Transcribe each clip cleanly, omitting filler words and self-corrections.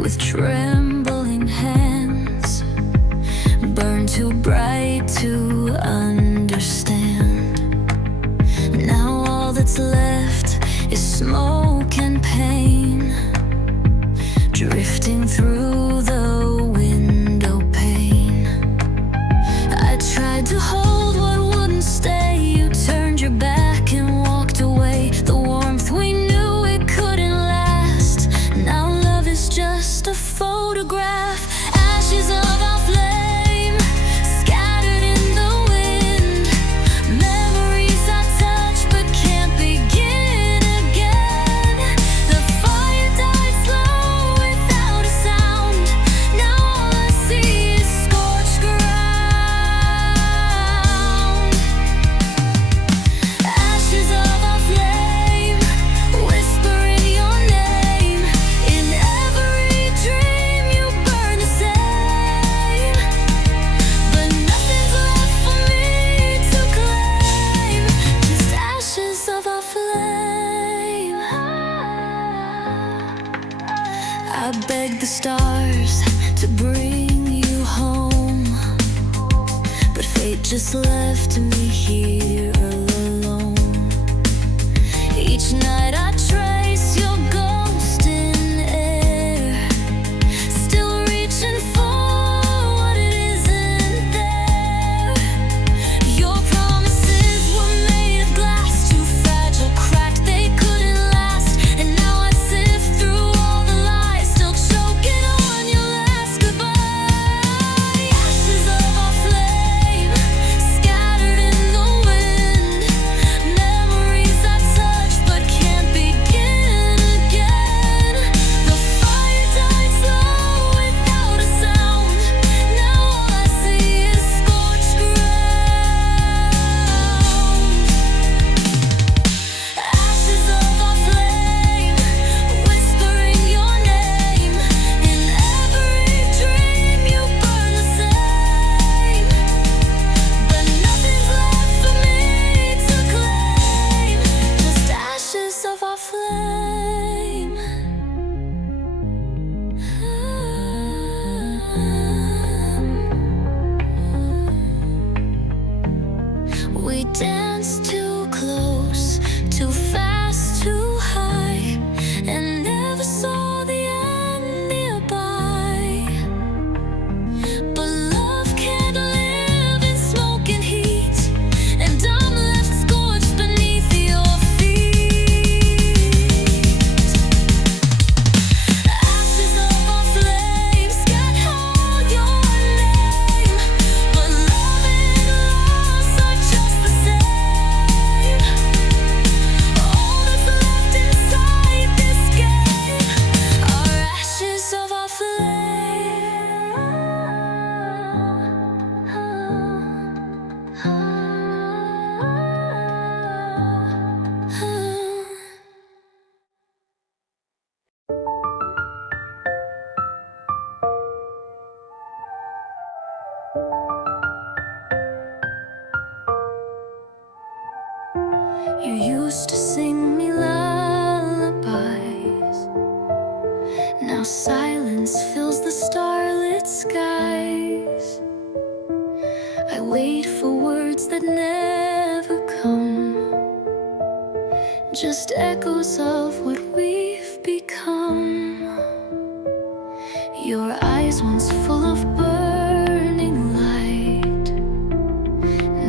with trembling hands, burn too bright to understand. Now all that's left is smoke and pain, drifting through the window pane. I tried to hold what wouldn't stay. You turned your back and walked away. The warmth we knew it couldn't last. Now love is just a photograph. Ashes of our flame, scattered in the wind. Memories I touch but can't begin again. The fire died slow without a sound. Now all I see is scorched ground. Ashes of our flame, whispering your name. In every dream you burn the same. But nothing's left for me to claim, just ashes of our flame. I begged the stars to bring you home, but fate just left me here alone. Each night I trace your ghost in air, still reaching for what it isn't there. Your promises were made of glass, too fragile, cracked, they couldn't last. And now I sift through all the lies, still choking on your last goodbye. Ashes of our flame, scattered in the wind. Memories I touch but can't begin again. The fire died slow without a sound. Now all I see is scorched ground. Ashes of our flame, whispering your name. In every dream you burn the same. But nothing's left for me to claim, just ashes of our flame. We danced too close, too fast, too high, and never saw the end nearby. But love can't live in smoke and heat, and I'm left scorched beneath your feet. Ashes of our flames can't hold your name, but love and loss are just the same. All that's left inside this game are ashes of our flame. You used to sing me lullabies. Now silence fills the starlit skies. I wait for words that never come, just echoes of what we've become. Your eyes once full of burning light,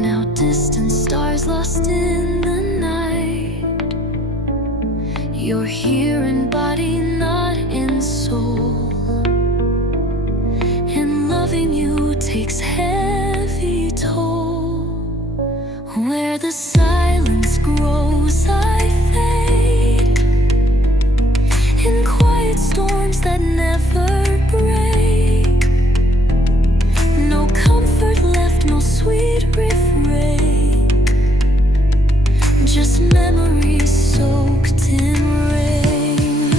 now distant stars lost in the night. You're here in body, not in soul, and loving you takes heavy toll. Where the silence grows, I fade in quiet storms that never break. No comfort left, no sweet refrain, just memories soaked in rain.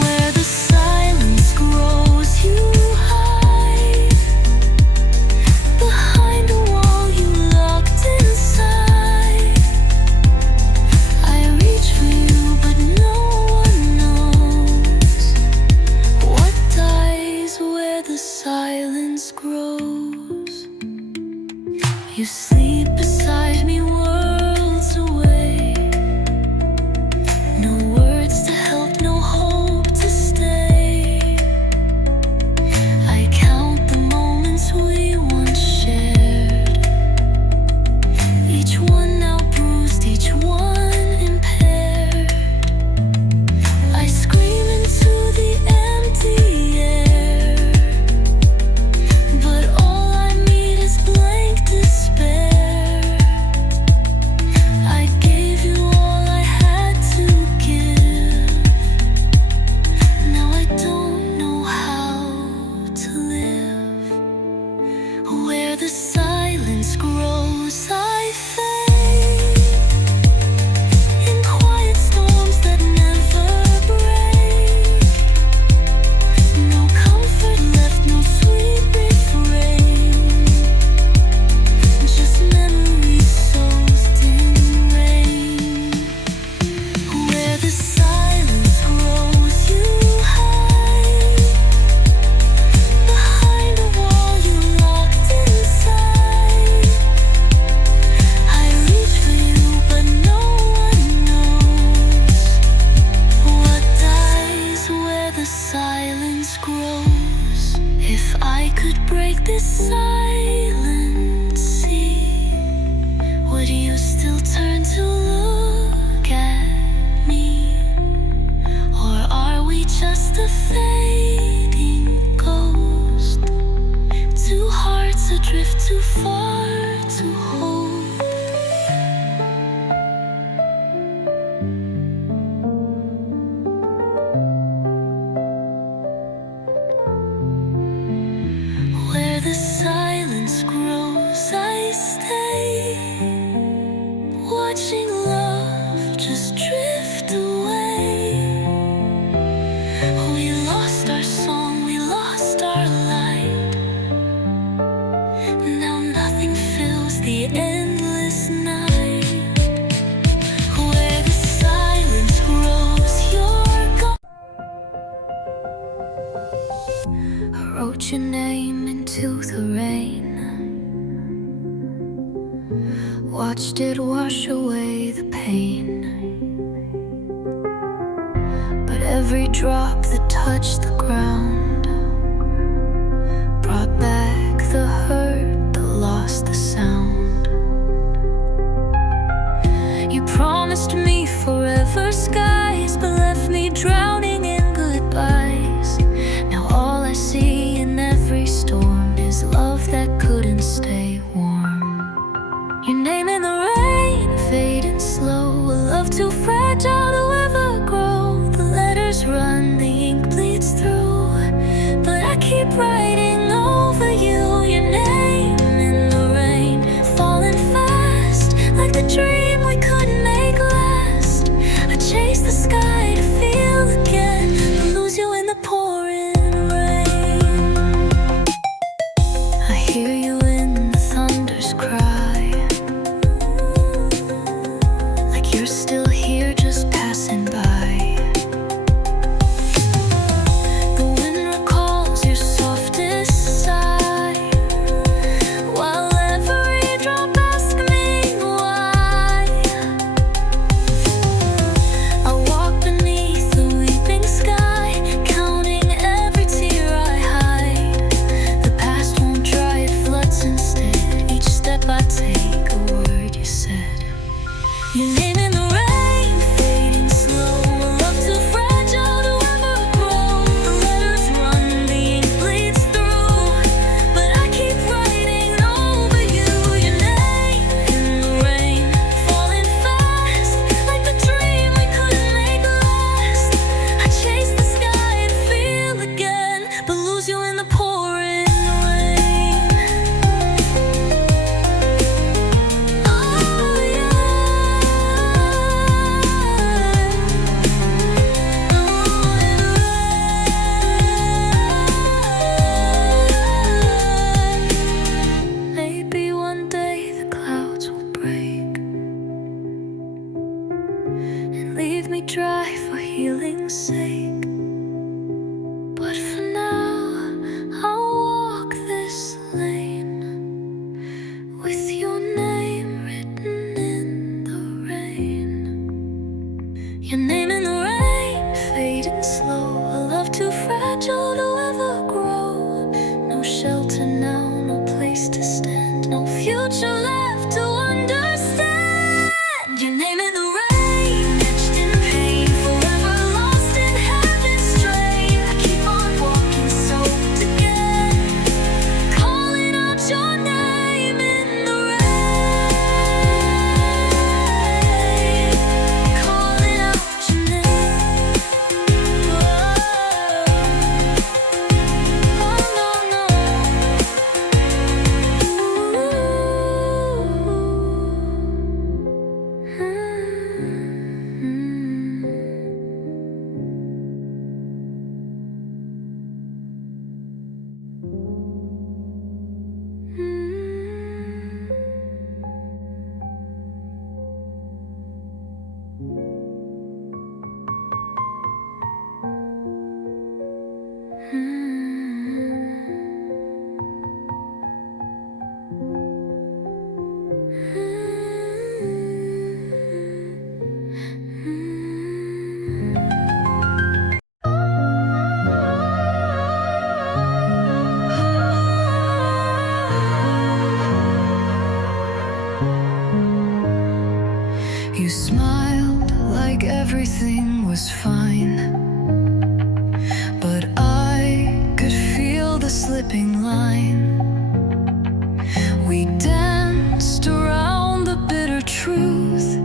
Where the silence grows, you hide behind a wall you locked inside. I reach for you, but no one knows silence grows. You sleep beside me worlds away. No words to help, no hope to stay. I count the moments we once shared, each one now bruised, each one impaired. I scream into the empty air, but all I meet is blank despair. I gave you all I had to give. Now I don't know how to live. Where the silence grows, I fade in quiet storms that never break. No comfort left, no sweet refrain, just memories soaked in rain. Where the silence grows, you hide behind a wall you locked inside. I reach for you, but no one knows what dies where the silence grows. If I could break this silence, see, would you still turn to look at me? Or are we just a fading ghost? Two hearts adrift too far to hold. Where the silence grows, I stay, watching love just drift away. We lost our song, we lost our light. Now nothing fills the endless night. Where the silence grows, you're gone. I wrote your name into the rain, watched it wash away the pain. But every drop that touched the ground brought back the hurt that lost the sound. You promised me forever skies, but left me drowning in goodbyes. Now all I see in every storm is love that couldn't stay warm. Your name in the rain, fading slow, a love too fragile to ever grow. The letters run, the ink bleeds through. was fine, but I could feel the slipping line. We danced around the bitter truth,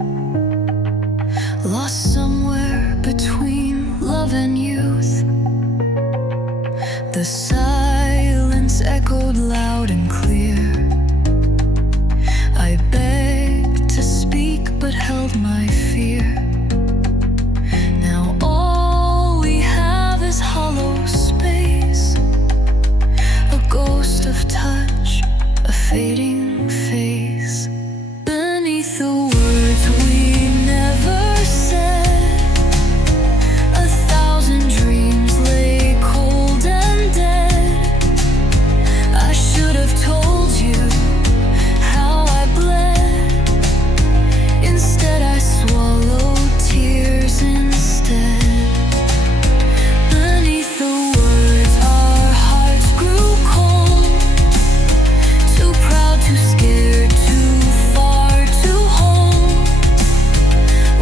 lost somewhere between love and youth. The silence echoed loud and clear. I begged to speak but held my fear. Now all we have is hollow space, a ghost of touch, a fading face. Beneath the words we never said, 1,000 dreams lay cold and dead. I should have told you how I bled. Instead I swallowed tears instead. Beneath the words our hearts grew cold, too proud, too scared, too far to hold.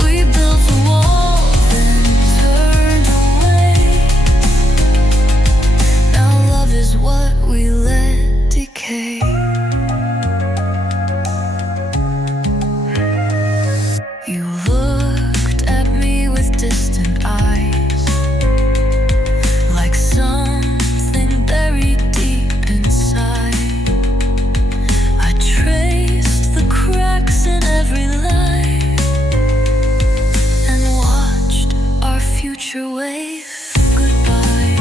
We built a wall, then turned away. Now love is what we let decay. You looked at me with distant eyes, like something buried deep inside. I traced the cracks in every line and watched our future wave goodbye.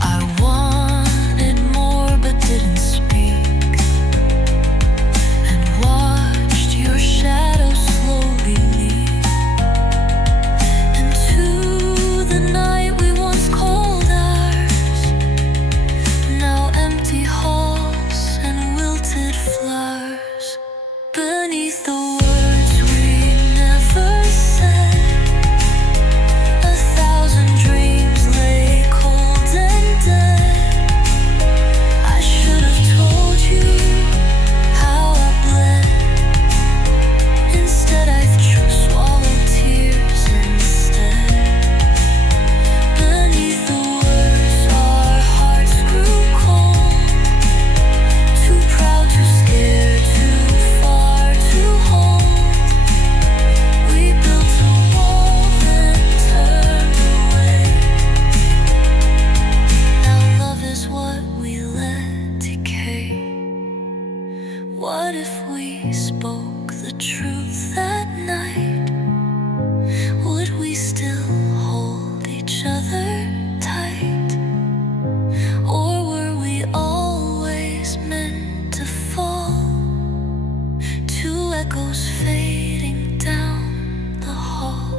I wanted more but didn't speak, and watched your shadow slowly leave into the night we once called ours. Now empty halls and wilted flowers. Beneath the words we never said, 1,000 dreams lay cold and dead. I should have told you how I bled. Instead I swallowed tears instead. Beneath the words our hearts grew cold, too proud, too scared, too far to hold. We built a wall, then turned away. Now love is what we let decay. What if we spoke the truth that night? Would we still hold each other tight? Or were we always meant to fall, two echoes fading down the hall?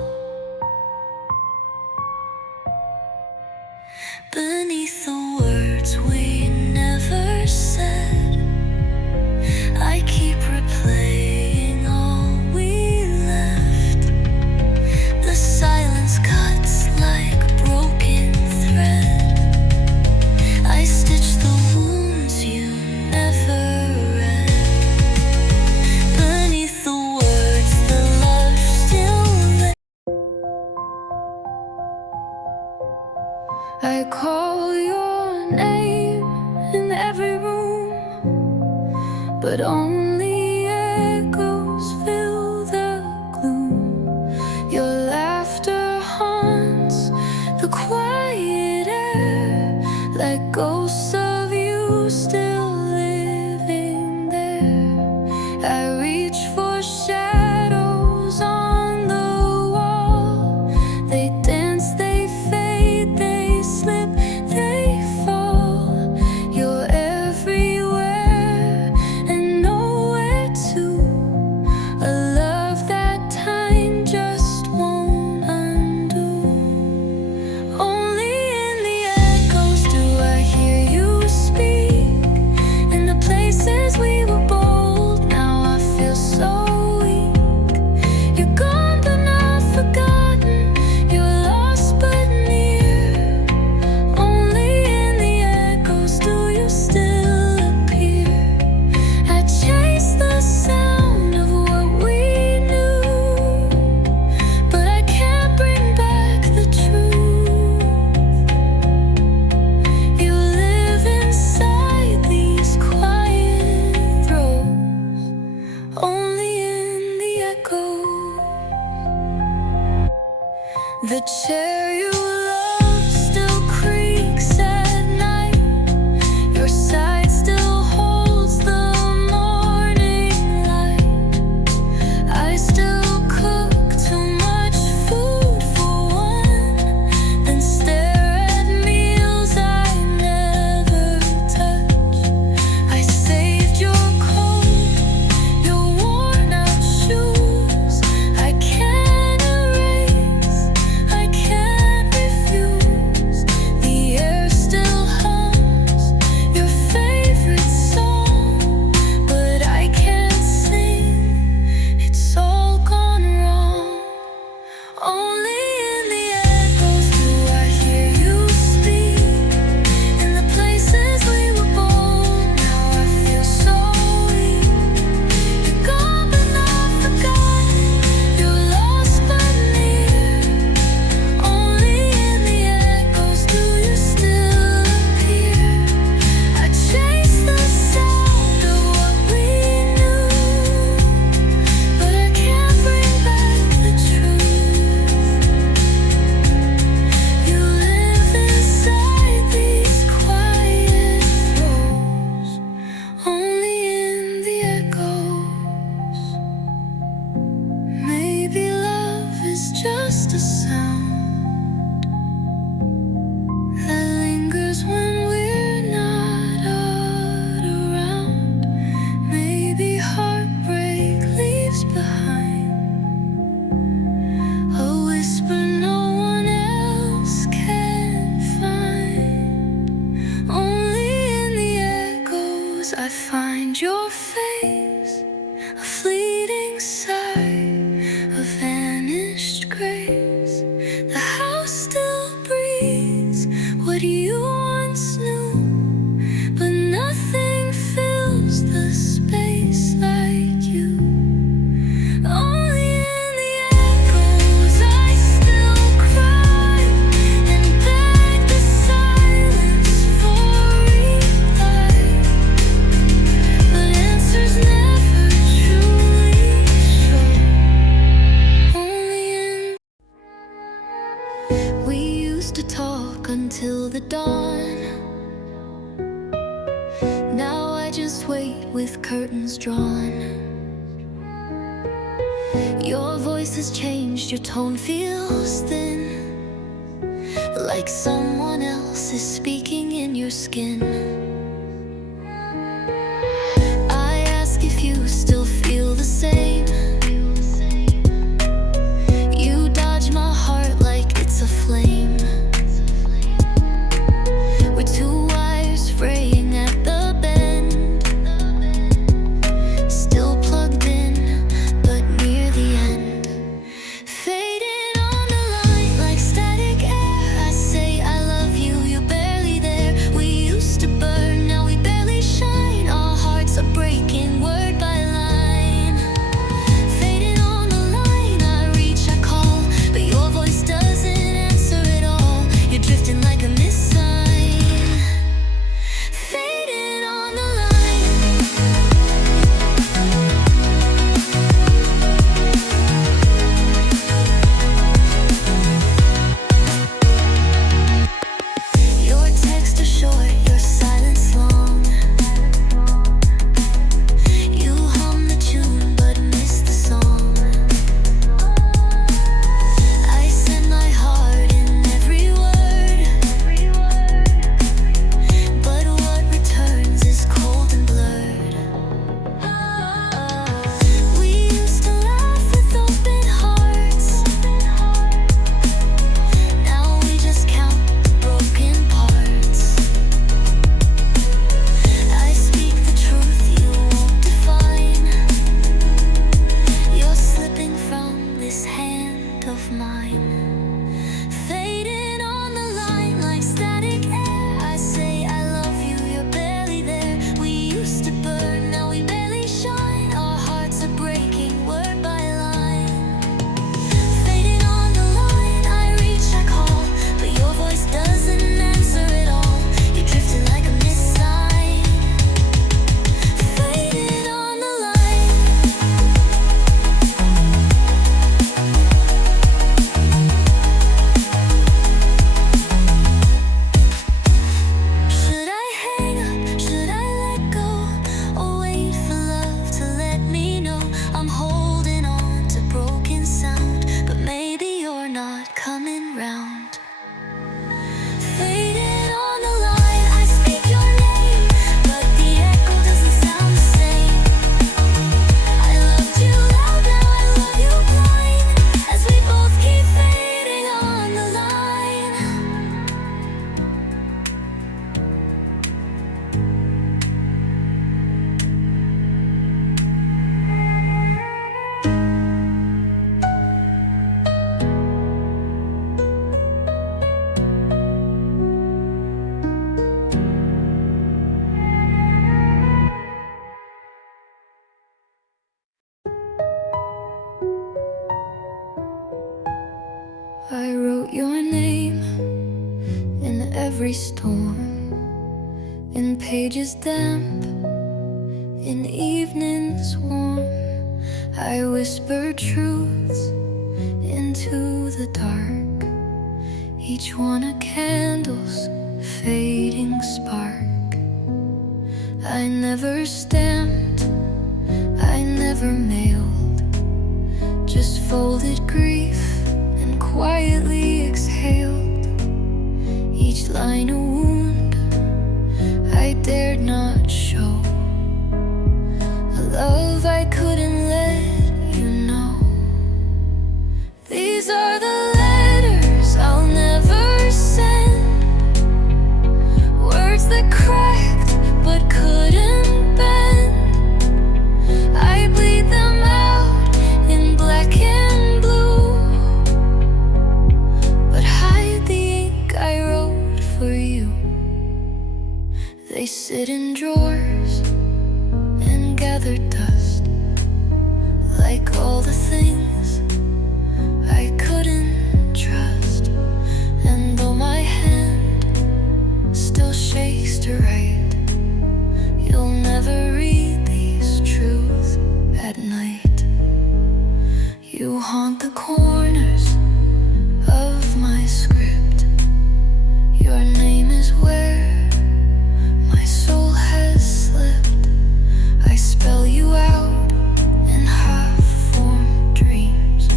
Beneath the words we never said, I keep replaying all we left. The silence cuts like broken thread. I stitch the wounds you never read. Beneath the words the love still lay. I call your name in every room, but only echoes fill the gloom. Your laughter haunts the quiet air, like ghosts of you still living there. I reach for shadows on the wall. They dance, they fade, they slip, they fall. You're everywhere and nowhere too. A love that time just won't undo. Only in the echoes do I hear you speak. echoes I find your face, a fleeting sigh, a vanished grace. The house still breathes what you once knew, but nothing fills the space like you. Only in the echoes I still cry and beg the silence for reply, but answers never truly show. Only in We used to talk until the dawn. Now I just wait with curtains drawn. Your voice has changed, your tone feels thin, like someone else is speaking in your skin. I ask if you still feel the same. You dodge my heart like it's a flame. We're two wires fraying at the bend, still plugged in, but near the end. Fading on the line like static air. I say I love you, you're barely there. We used to burn, now we barely shine. Our hearts are breaking word by line. Fading on the line, I reach, I call, but your voice doesn't answer at all. You're drifting like a missile. Fading on the line. Your texts are short, your silence long. You hum the tune but miss the song. I send my heart in every word, but what returns is cold and blurred. We used to laugh with open hearts. Now we just count the broken parts. I speak the truth you won't define. You're slipping from this hand of mine. Fading on the line like static air. I say I love you, you're barely there. We used to burn, now we barely shine. Our hearts are breaking word by line. Fading on the line, I reach, I call, but your voice doesn't answer at all. You're drifting like a missile. Fading on the line. Should I hang up? Should I let go? Or wait for love to let me know? I'm holding on to broken sound, but maybe you're not coming round. Fading on the line, I speak your name, but the echo doesn't sound the same. I loved you loud, now I love you blind, as we both keep fading on the line. I wrote your name in every storm, in pages damp, in evenings warm. I whispered truths into the dark, each one a candle's fading spark. I never stamped, I never mailed, just folded grief and quietly exhaled. Each line a wound I dared not show, a love I couldn't let you know. These are the letters I'll never send, words that cracked but couldn't They sit in drawers and gather dust, like all the things I couldn't trust. And though my hand still shakes to write, you'll never read these truths at night. You haunt the corners of my script. Your name is where my soul has slipped. I spell you out in half-formed dreams,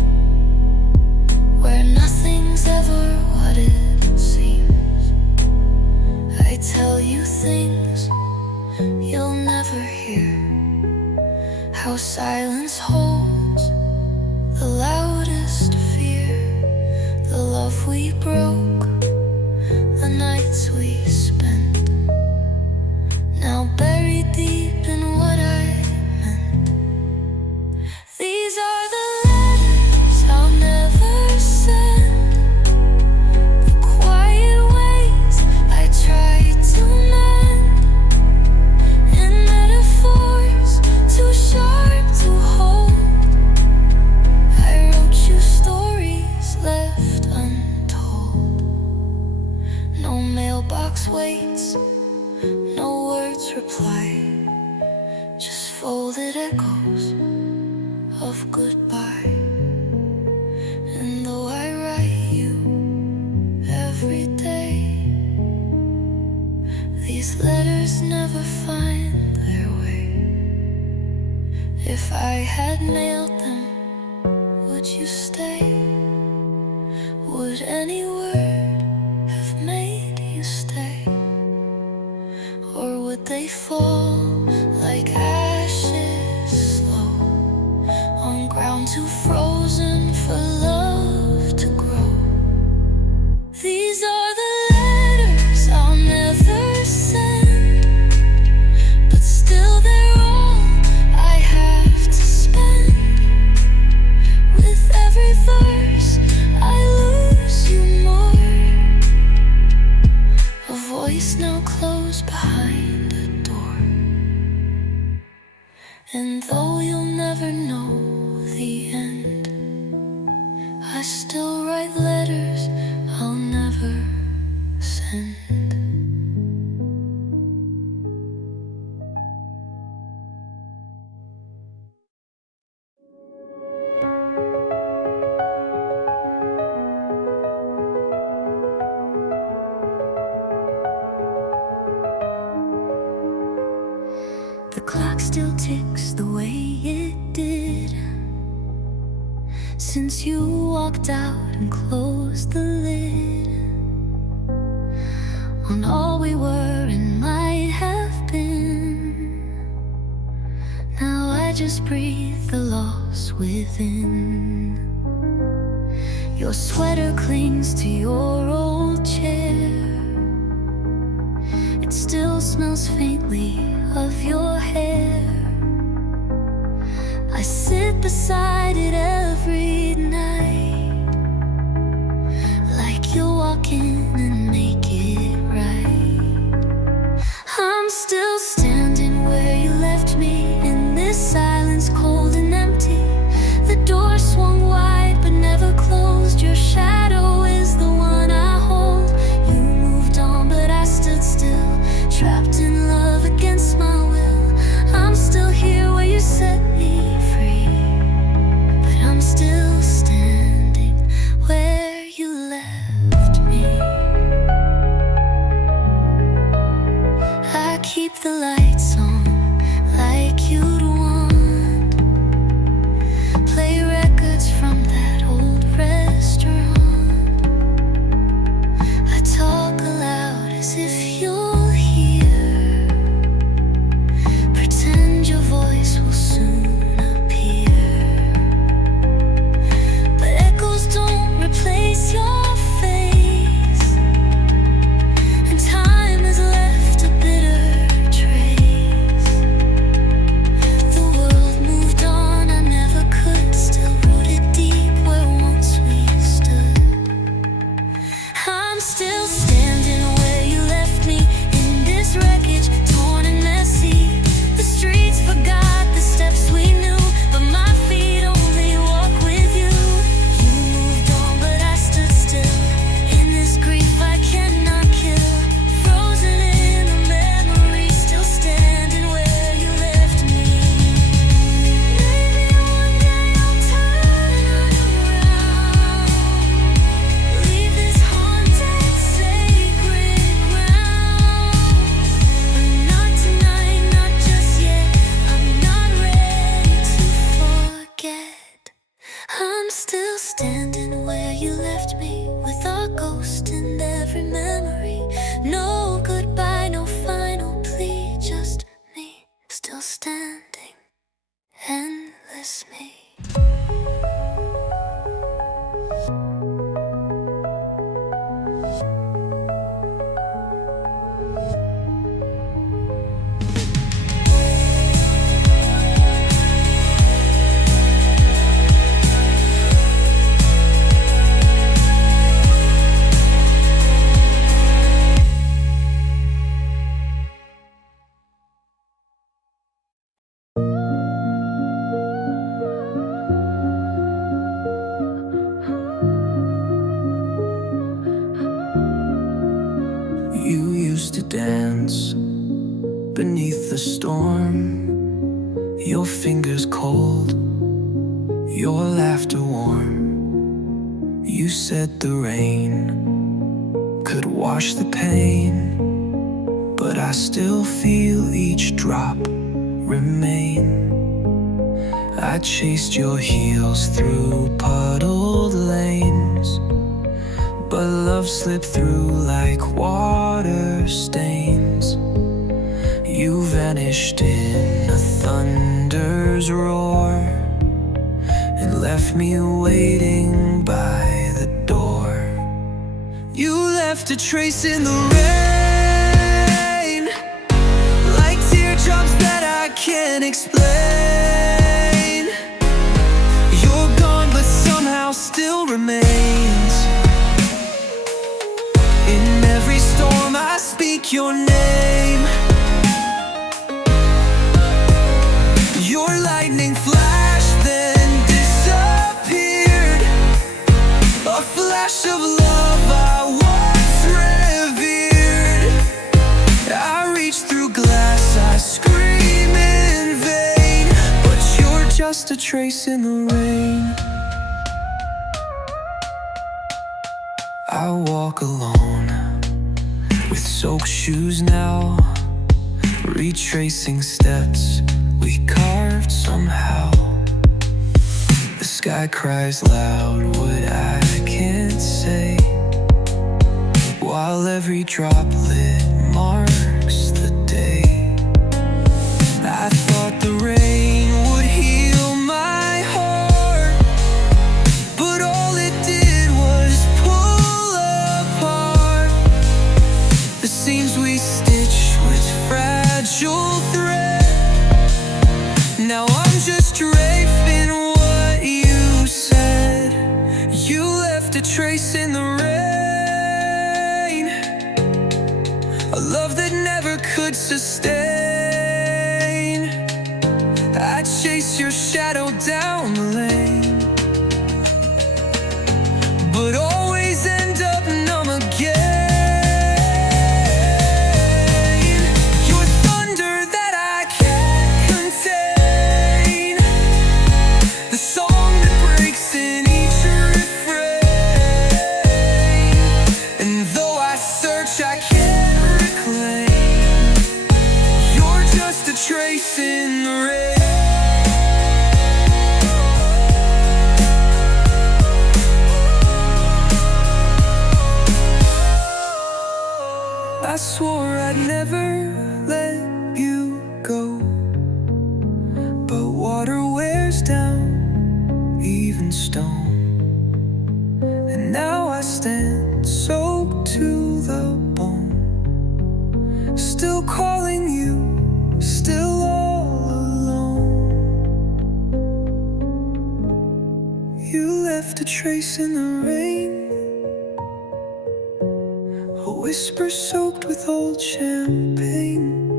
where nothing's ever what it seems. I tell you things you'll never hear, how silence holds the loudest fear, the love we broke, the nights we spent, now buried deep in what I meant. These are the letters I'll never send, the quiet ways I tried to mend, and metaphors too sharp to hold. I wrote you stories left untold. No mailbox waits, no words reply, just folded echoes of goodbye. And though I write you every day, these letters never find their way. If I had mailed them, would you stay? Would any word have made you stay? Or would they fall like ashes slow on ground too frozen for love to grow? These are the letters I'll never send, but still they're all I have to spend. With every verse I lose you more, a voice now closed behind a door. And though you'll never know the end, I still write letters I'll never send. The clock still ticks the way it did since you walked out and closed the lid on all we were and might have been. Now I just breathe the loss within. Your sweater clings to your old chair. It still smells faintly of your hair. I sit beside it every night, like you'll walk in and make it right. I'm still standing where you left me, in this silence cold and empty. The door swung wide but never closed. Your shadow is the one I hold. You moved on but I stood still, trapped in love against my will. I'm still here where you set me free, but I'm still standing where you left me. I keep the lights on like you'd want, play records from that old restaurant. I talk aloud as if you'll hear, pretend your voice will soon appear, but echoes don't replace your face, and time has left a bitter trace. dance beneath the storm. Your fingers cold, your laughter warm. You said the rain could wash the pain, but I still feel each drop remain. I chased your heels through puddled lanes, but love slipped through like water stains. You vanished in a thunder's roar and left me waiting by the door. You left a trace in the rain, like teardrops that I can't explain. You're gone but somehow still remains. In every storm I speak your name. Your lightning flashed then disappeared, a flash of love I once revered. I reach through glass, I scream in vain, but you're just a trace in the rain. I walk alone with soaked shoes now, retracing steps we carved somehow. The sky cries loud what I can't say, while every droplet marks the day. I thought the rain would heal my heart, but all it did was pull apart the seams we stitched with fragile thread. Now I'm just draping what you said. You left a trace in the rain, a love that never could sustain. I chase your shadow down the lane, but always end up numb again. Trace in the rain. I swore I'd never let you go, but water wears down even stone, and now I stand soaked to the bone, still calling you, still all alone. You left a trace in the rain, a whisper soaked with old champagne.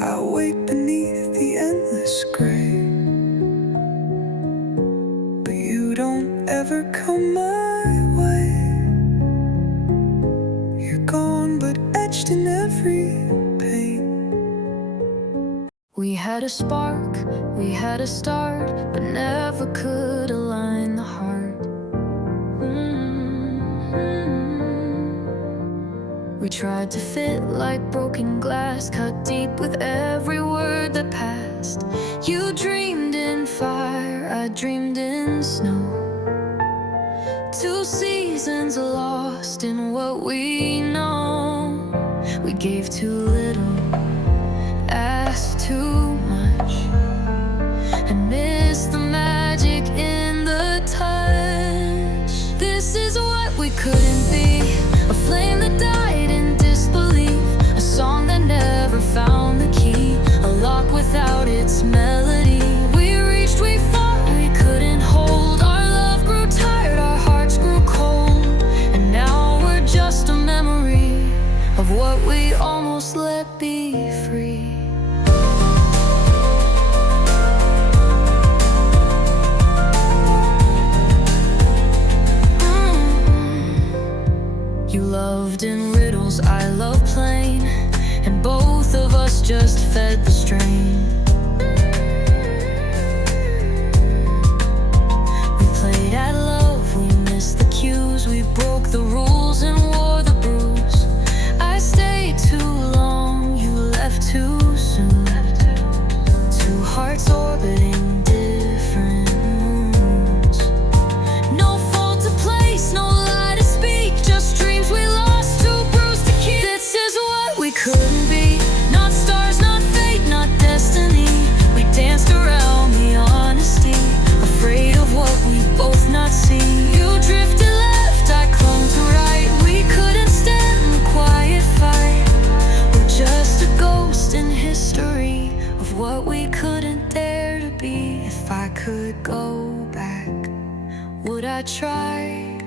I wait beneath the endless gray, but you don't ever come my way. You're gone but etched in every pain. We had a spark, we had a start, but never could align the heart. We tried to fit like broken glass, cut deep with every word that passed. You dreamed in fire, I dreamed in snow. Two seasons lost in what we know. We gave too little, asked too much, and missed the magic in the touch. This is what we couldn't be, a flame that died in disbelief, a song that never found the key, a lock without its melody. We reached, we fought, we couldn't hold. Our love grew tired, our hearts grew cold, and now we're just a memory of what we almost let be free. You loved in riddles riddles I love playing, and both of us just fed the strain. We played at love, we missed the cues, we broke the rules and wore the bruise. I stayed too long, you left too soon. Two hearts orbiting different moons. No fault to place, no lie to speak, just dreams we lost, too bruised to keep. This is what we couldn't be. Not stars, not fate, not destiny. We danced around the honesty, afraid of what we both not see. You drifted left, I clung to right. We couldn't stand the quiet fight. We're just a ghost in history of what we couldn't dare to be. If I could go back, would I try?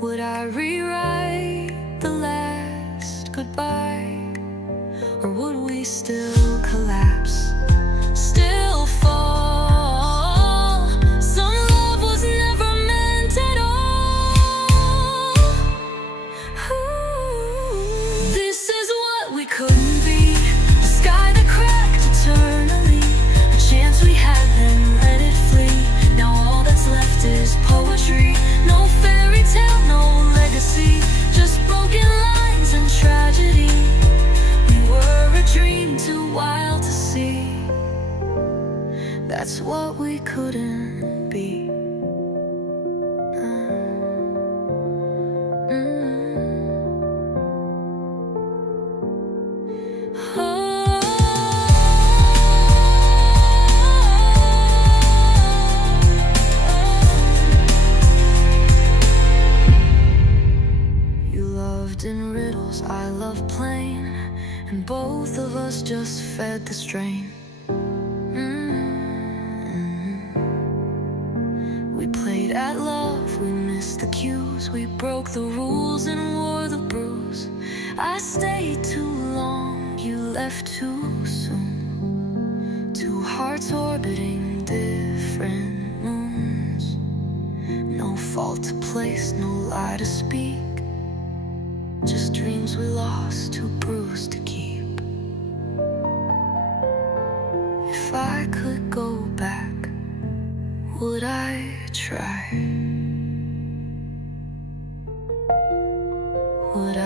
Would I rewrite the last goodbye? Or would we still collapse? Still fall? Some love was never meant at all. Ooh. This is what we couldn't be. A sky that cracked eternally, a chance we had, then let it flee. Now all that's left is poetry. No fairy tale, no legacy, just broken lines and tragedy. We were a dream too wild to see. That's what we couldn't be. You loved in riddles I love playing, and both of us just fed the strain. We played at love, we missed the cues, we broke the rules and wore the bruise. I stayed too long, you left too soon. Two hearts orbiting different moons. No fault to place, no lie to speak, just dreams we lost, too bruised to keep. If I could go back, would I try? Would